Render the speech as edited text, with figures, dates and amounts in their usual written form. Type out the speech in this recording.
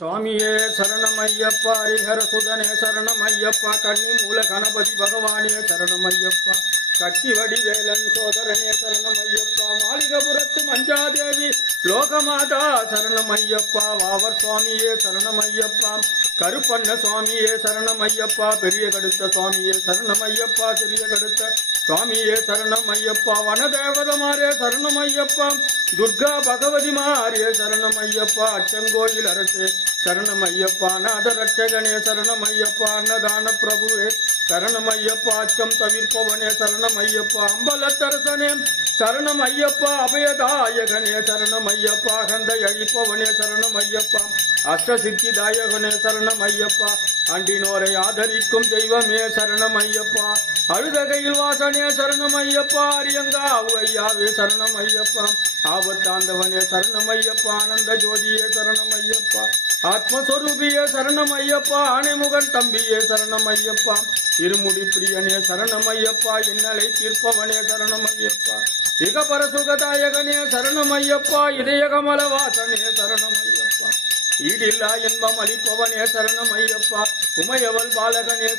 சுவாமியே சரணமையப்பா, ஹரிஹர சுதனே சரணமையப்பா, கன்னி மூல கணபதி பகவானே சரணமையப்பா, சக்தி வடிவேலன் சோதரனே சரணமையப்பா, மாளிகபுரத்து மஞ்சாதேவி லோகமாதா சரணமையப்பா, வாவர் சுவாமியே சரணமையப்பா, கருப்பண்ண சுவாமியே சரணமையப்பா, பெரிய கடுத்த சுவாமியே சரணமையப்பா, சிறிய கடுத்த சுவாமியே சரணமையப்பா, வனதேவதமாரே சரணமையப்பா, துர்கா பகவதி மாரே சரணமையப்பா, அச்சங்கோயில் அரசே சரணமையப்பா, நாதரட்சகனே சரணமையப்பா, அன்னதான பிரபுவே சரணமையப்பா, அச்சம் தவிர்ப்பவனே சரணமையப்பா, அம்பலத்தரசனே சரணமையப்பா, அபயதாயகனே சரணமையப்பா, அகந்தை அழிப்பவனே சரணமையப்பா, அஷ்டசித்திதாயகனே சரணமையப்பா, அண்டினோரை ஆதரிக்கும் தெய்வமே சரணமையப்பா, அழுதகையில் வாசனே சரணமையப்பா, அரியங்கா ஐயாவே சரணமையப்பா, ஆபத்தாந்தவனே சரணமையப்பா, ஆனந்த ஜோதியே சரணமையப்பா, ஆத்மஸ்வரூபியே சரணமையப்பா, ஆணைமுகன் தம்பியே சரணமையப்பா, இருமுடி பிரியனே சரணமையப்பா, இன்னலை தீர்ப்பவனே சரணமையப்பா, இகபர சுகதாயகனே சரணமையப்பா, இதயகமல வாசனே சரணமையப்பா, ஈடில்லா இன்பம் அளிப்பவனே சரணமையப்பா, உமையவள் பாலகனே